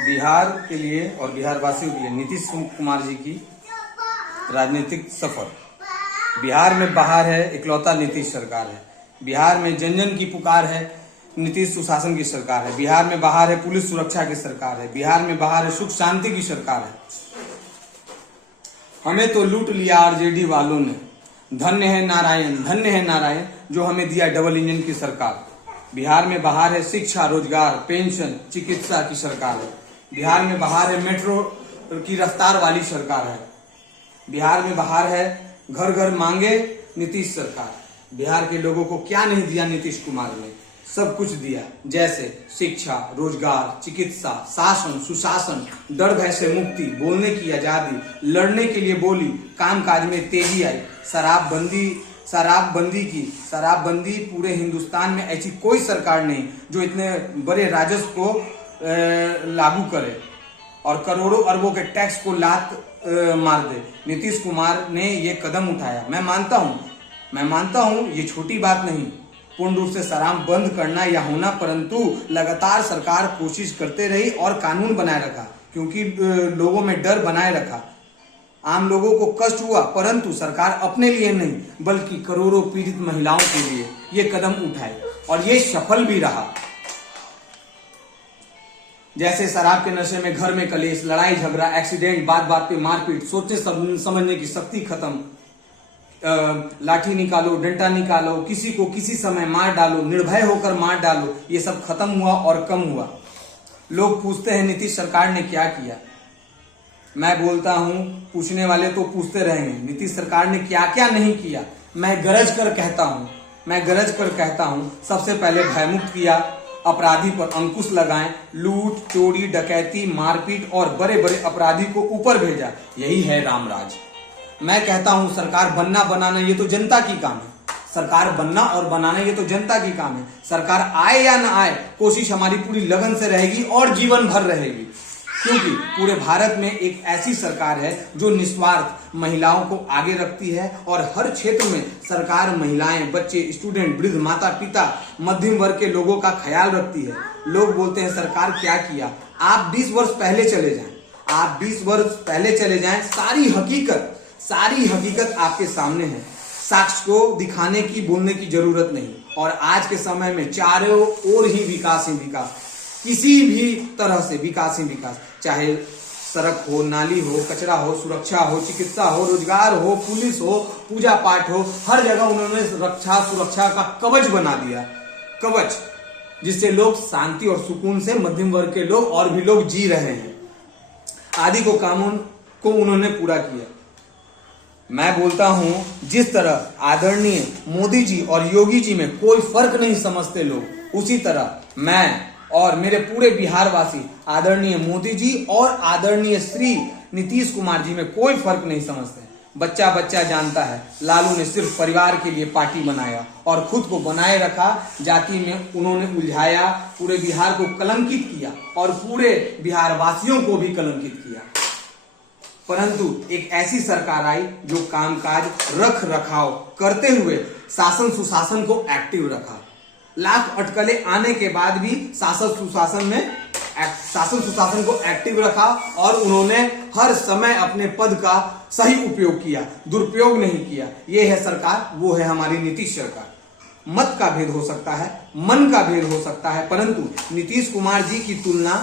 बिहार के लिए और बिहार वासियों के लिए नीतीश कुमार जी की राजनीतिक सफर। बिहार में बाहर है इकलौता नीतीश सरकार है। बिहार में जन जन की पुकार है, नीतीश सुशासन की सरकार है। बिहार में बाहर है पुलिस सुरक्षा की सरकार है। बिहार में बाहर है सुख शांति की सरकार है। हमें तो लूट लिया आरजेडी वालों ने। धन्य है नारायण जो हमें दिया डबल इंजन की सरकार। बिहार में बाहर है शिक्षा, रोजगार, पेंशन, चिकित्सा की सरकार है। बिहार में बाहर है मेट्रो की रफ्तार वाली सरकार है। बिहार में बाहर है घर घर मांगे नीतीश सरकार। बिहार के लोगों को क्या नहीं दिया नीतीश कुमार ने, सब कुछ दिया। जैसे शिक्षा, रोजगार, चिकित्सा, शासन, सुशासन, डर भय से मुक्ति, बोलने की आजादी, लड़ने के लिए बोली, कामकाज में तेजी आई। शराबबंदी पूरे हिंदुस्तान में ऐसी कोई सरकार नहीं जो इतने बड़े राजस्व को लागू करे और करोड़ों अरबों के टैक्स को लात मार दे। नीतीश कुमार ने ये कदम उठाया। मैं मानता हूँ ये छोटी बात नहीं, पूर्ण रूप से शराब बंद करना या होना, परंतु लगातार सरकार कोशिश करते रही और कानून बनाए रखा, क्योंकि लोगों में डर बनाए रखा। आम लोगों को कष्ट हुआ, परंतु सरकार अपने लिए नहीं बल्कि करोड़ों पीड़ित महिलाओं के लिए ये कदम उठाए और ये सफल भी रहा। जैसे शराब के नशे में घर में कलेश, लड़ाई झगड़ा, एक्सीडेंट, बात बात पे मारपीट, सोचने समझने की शक्ति खत्म, लाठी निकालो, डंडा निकालो, किसी को किसी समय मार डालो, निर्भय होकर मार डालो, ये सब खत्म हुआ और कम हुआ। लोग पूछते हैं नीतीश सरकार ने क्या किया। मैं बोलता हूं, पूछने वाले तो पूछते रहेंगे, नीतीश सरकार ने क्या क्या नहीं किया। मैं गरज कर कहता हूं, सबसे पहले भयमुक्त किया, अपराधी पर अंकुश लगाएं, लूट, चोरी, डकैती, मारपीट और बड़े बड़े अपराधी को ऊपर भेजा। यही है रामराज। मैं कहता हूं सरकार बनना बनाना ये तो जनता की काम है। सरकार बनना और बनाना ये तो जनता की काम है। सरकार आए या ना आए, कोशिश हमारी पूरी लगन से रहेगी और जीवन भर रहेगी, क्योंकि पूरे भारत में एक ऐसी सरकार है जो निस्वार्थ महिलाओं को आगे रखती है और हर क्षेत्र में सरकार महिलाएं, बच्चे, स्टूडेंट, वृद्ध, माता पिता, मध्यम वर्ग के लोगों का ख्याल रखती है। लोग बोलते हैं सरकार क्या किया। आप 20 वर्ष पहले चले जाएं, सारी हकीकत आपके सामने है। साक्ष्य को दिखाने की, बोलने की जरूरत नहीं। और आज के समय में चारों ओर ही विकास ही विकास, किसी भी तरह से विकास ही विकास, चाहे सड़क हो, नाली हो, कचरा हो, सुरक्षा हो, चिकित्सा हो, रोजगार हो, पुलिस हो, पूजा पाठ हो, हर जगह उन्होंने सुरक्षा का कवच बना दिया। कवच जिससे लोग शांति और सुकून से, मध्यम वर्ग के लोग और भी लोग जी रहे हैं। आदि को कानून को उन्होंने पूरा किया। मैं बोलता हूं, जिस तरह आदरणीय मोदी जी और योगी जी में कोई फर्क नहीं समझते लोग, उसी तरह मैं और मेरे पूरे बिहार वासी आदरणीय मोदी जी और आदरणीय श्री नीतीश कुमार जी में कोई फर्क नहीं समझते। बच्चा जानता है, लालू ने सिर्फ परिवार के लिए पार्टी बनाया और खुद को बनाए रखा। जाति में उन्होंने उलझाया, पूरे बिहार को कलंकित किया और पूरे बिहार वासियों को भी कलंकित किया। परंतु एक ऐसी सरकार आई जो कामकाज रख रखाव करते हुए शासन सुशासन को एक्टिव रखा। लाख अटकलें आने के बाद भी शासन सुशासन को एक्टिव रखा और उन्होंने हर समय अपने पद का सही उपयोग किया, दुरुपयोग नहीं किया। ये है सरकार, वो है हमारी नीतीश सरकार। मत का भेद हो सकता है, मन का भेद हो सकता है, परंतु नीतीश कुमार जी की तुलना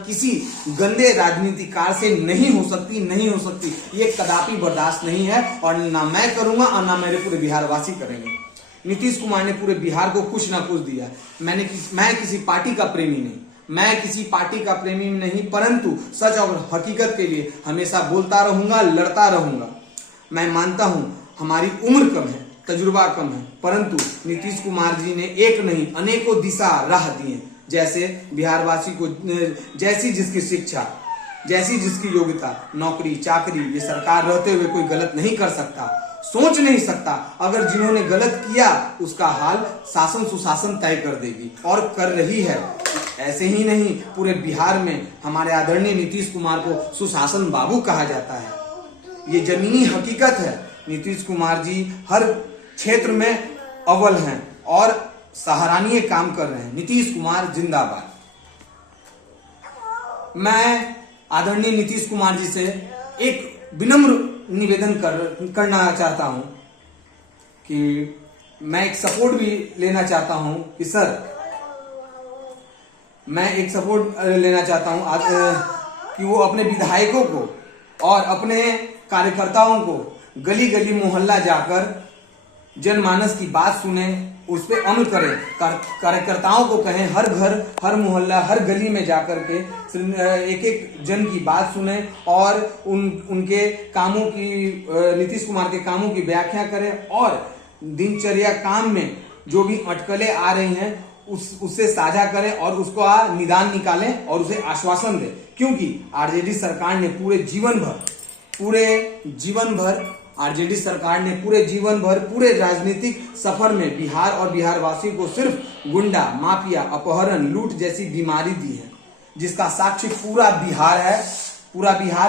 किसी गंदे राजनीतिकार से नहीं हो सकती। ये कदापि बर्दाश्त नहीं है और ना मैं करूंगा और ना मेरे पूरे बिहार वासी करेंगे। नीतीश कुमार ने पूरे बिहार को कुछ ना कुछ दिया। मैं किसी पार्टी का प्रेमी नहीं, परंतु सच और हकीकत के लिए हमेशा बोलता रहूंगा, लड़ता रहूंगा। मैं मानता हूं हमारी उम्र कम है, तजुर्बा कम है, परंतु नीतीश कुमार जी ने एक नहीं अनेकों दिशा राह दिए। जैसे बिहार वासी को जैसी जिसकी शिक्षा, जैसी जिसकी योग्यता, नौकरी चाकरी, ये सरकार रहते हुए कोई गलत नहीं कर सकता, सोच नहीं सकता। अगर जिन्होंने गलत किया उसका हाल शासन सुशासन तय कर देगी और कर रही है। ऐसे ही नहीं, पूरे बिहार में हमारे आदरणीय नीतीश कुमार को सुशासन बाबू कहा जाता है। ये जमीनी हकीकत है। नीतीश कुमार जी हर क्षेत्र में अव्वल हैं और सराहनीय काम कर रहे हैं। नीतीश कुमार जिंदाबाद। मैं आदरणीय नीतीश कुमार जी से एक विनम्र निवेदन करना चाहता हूं कि मैं एक सपोर्ट भी लेना चाहता हूं कि सर, मैं एक सपोर्ट लेना चाहता हूं कि वो अपने विधायकों को और अपने कार्यकर्ताओं को गली गली मोहल्ला जाकर जनमानस की बात सुने, उस पर अमल करें। कार्यकर्ताओं को कहें हर घर, हर मोहल्ला, हर गली में जाकर के एक एक जन की बात सुने और उनके कामों की, नीतीश कुमार के कामों की व्याख्या करें और दिनचर्या काम में जो भी अटकलें आ रही हैं उससे साझा करें और उसको निदान निकालें और उसे आश्वासन दें। क्योंकि आरजेडी सरकार ने पूरे जीवन भर आरजेडी सरकार ने पूरे जीवन भर पूरे राजनीतिक सफर में बिहार और बिहार वासियों को सिर्फ गुंडा, माफिया, अपहरण, लूट जैसी बीमारी दी है, जिसका साक्षी पूरा बिहार है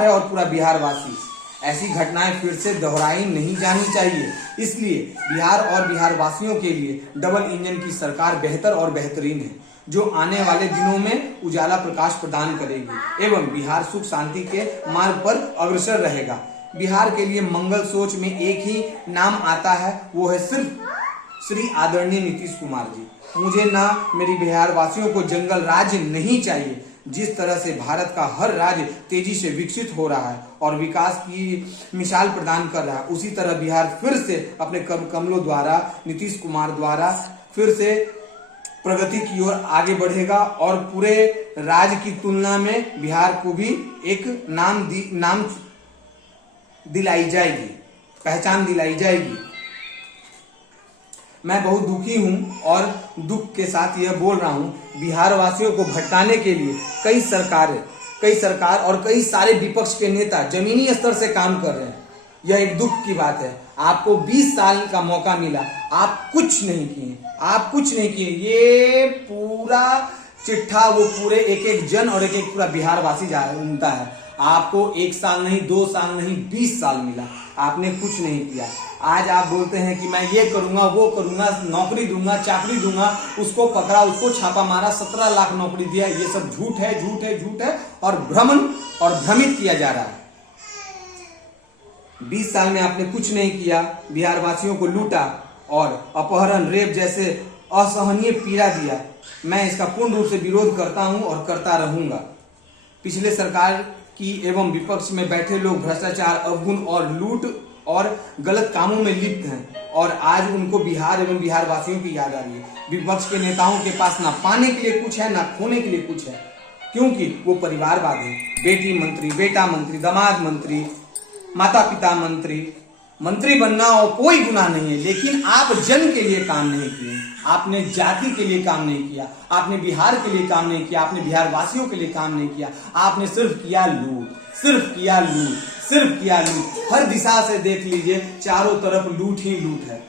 और पूरा बिहार वासी। ऐसी घटनाएं फिर से दोहराई नहीं जानी चाहिए। इसलिए बिहार और बिहार वासियों के लिए डबल इंजन की सरकार बेहतर और बेहतरीन है, जो आने वाले दिनों में उजाला प्रकाश प्रदान करेगी एवं बिहार सुख शांति के मार्ग पर अग्रसर रहेगा। बिहार के लिए मंगल सोच में एक ही नाम आता है, वो है सिर्फ श्री आदरणीय नीतीश कुमार जी। मुझे ना मेरी बिहार वासियों को जंगल राज्य नहीं चाहिए। जिस तरह से भारत का हर राज्य तेजी से विकसित हो रहा है और विकास की मिसाल प्रदान कर रहा है, उसी तरह बिहार फिर से अपने कमलों द्वारा, नीतीश कुमार द्वारा फिर से प्रगति की ओर आगे बढ़ेगा और पूरे राज्य की तुलना में बिहार को भी एक नाम दिलाई जाएगी, पहचान दिलाई जाएगी। मैं बहुत दुखी हूं और दुख के साथ यह बोल रहा हूं, बिहार वासियों को भटकाने के लिए कई सरकार और कई सारे विपक्ष के नेता जमीनी स्तर से काम कर रहे हैं। यह एक दुख की बात है। आपको 20 साल का मौका मिला, आप कुछ नहीं किए। ये पूरा चिट्ठा वो पूरे एक एक जन और एक एक पूरा बिहार वासी जानता है। आपको 1 साल नहीं, 2 साल नहीं, 20 साल मिला, आपने कुछ नहीं किया। आज आप बोलते हैं कि मैं ये करूंगा, वो करूंगा, नौकरी दूंगा, चाकरी दूंगा, उसको पकड़ा, उसको छापा मारा, 17 लाख नौकरी दिया। ये सब झूठ है और भ्रमित किया जा रहा है। 20 साल में आपने कुछ नहीं किया, बिहार वासियों को लूटा और अपहरण, रेप जैसे असहनीय पीड़ा दिया। मैं इसका पूर्ण रूप से विरोध करता हूं और करता रहूंगा। पिछले सरकार की एवं विपक्ष में बैठे लोग भ्रष्टाचार, अवगुण और लूट और गलत कामों में लिप्त हैं और आज उनको बिहार एवं बिहार वासियों की याद आ रही है। विपक्ष के नेताओं के पास ना पाने के लिए कुछ है, ना खोने के लिए कुछ है, क्योंकि वो परिवारवाद है। बेटी मंत्री, बेटा मंत्री, दामाद मंत्री, माता पिता मंत्री बनना और कोई गुनाह नहीं है, लेकिन आप जन के लिए काम नहीं किए। आपने जाति के लिए काम नहीं किया, आपने बिहार के लिए काम नहीं किया, आपने बिहार वासियों के लिए काम नहीं किया। आपने सिर्फ किया लूट। हर दिशा से देख लीजिए, चारों तरफ लूट ही लूट है।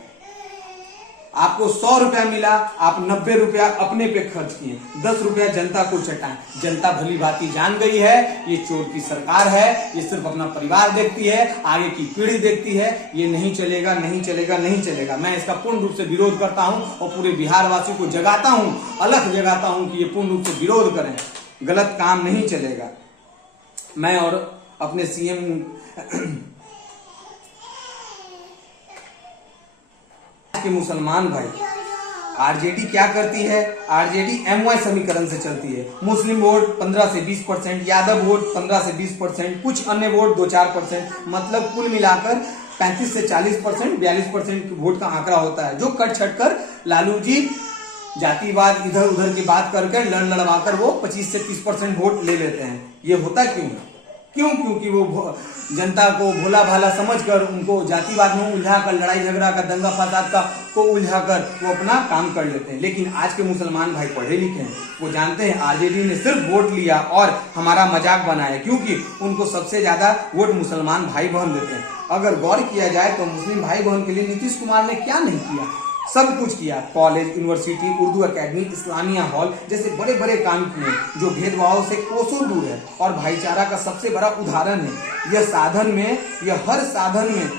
आपको 100 रुपया मिला, आप 90 रुपया अपने पे खर्च किए, 10 रुपया जनता को चटाएं। जनता भली भांति जान गई है ये चोर की सरकार है, ये सिर्फ अपना परिवार देखती है, आगे की पीढ़ी देखती है। ये नहीं चलेगा। मैं इसका पूर्ण रूप से विरोध करता हूं और पूरे बिहार वासियों को अलख जगाता हूं कि ये पूर्ण रूप से विरोध करें। गलत काम नहीं चलेगा। मैं और अपने सीएम के मुसलमान भाई, आरजेडी क्या करती है? आरजेडी MY समीकरण से चलती है। मुस्लिम वोट 15 से 20%, यादव वोट 15 से 20%, कुछ अन्य वोट 2-4%, मतलब कुल मिलाकर 35 से 40%, 42% वोट का आंकड़ा होता है, जो कट छट कर लालू जी जातिवाद इधर उधर की बात करके लड़वाकर वो 25 से 30% वोट ले लेते हैं। ये होता क्योंकि वो जनता को भोला भाला समझकर उनको जातिवाद में उलझाकर, लड़ाई झगड़ा का, दंगा फसाद का को उलझाकर वो अपना काम कर लेते हैं। लेकिन आज के मुसलमान भाई पढ़े लिखे हैं, वो जानते हैं आरजेडी ने सिर्फ वोट लिया और हमारा मजाक बनाया, क्योंकि उनको सबसे ज्यादा वोट मुसलमान भाई बहन देते हैं। अगर गौर किया जाए तो मुस्लिम भाई बहन के लिए नीतीश कुमार ने क्या नहीं किया? सब कुछ किया। College, university, Urdu academy, Islamia hall जैसे बड़े बड़े काम किए जो भेदभाव से कोसों दूर है और भाईचारा का सबसे बड़ा उदाहरण है। यह हर साधन में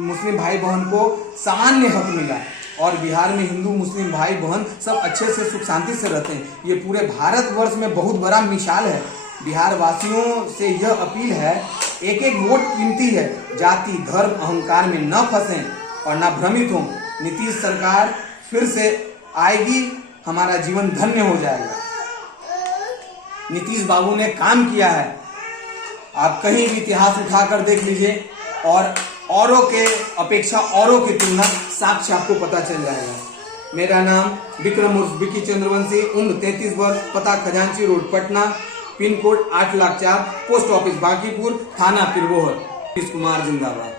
मुस्लिम भाई बहन को सामान्य हक मिला और बिहार में हिंदू मुस्लिम भाई बहन सब अच्छे से सुख शांति से रहते हैं। ये पूरे भारतवर्ष में बहुत बड़ा मिसाल है। बिहार वासियों से यह अपील है, एक एक वोट कीमती है, जाति धर्म अहंकार में न फंसें और न भ्रमित हों। नीतीश सरकार फिर से आएगी, हमारा जीवन धन्य हो जाएगा। नीतीश बाबू ने काम किया है, आप कहीं भी इतिहास उठाकर देख लीजिए और औरों के अपेक्षा औरों की तुलना साक्ष्य आपको पता चल जाएगा। मेरा नाम विक्रम उर्फ विकी चंद्रवंशी, उम्र 33 वर्ष, पता Khajanchi Road Patna, pin code 804, post office Bankipur, थाना पिरबोहर। नीतीश कुमार जिंदाबाद।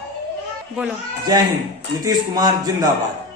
बोलो। जय हिंद। नीतीश कुमार जिंदाबाद।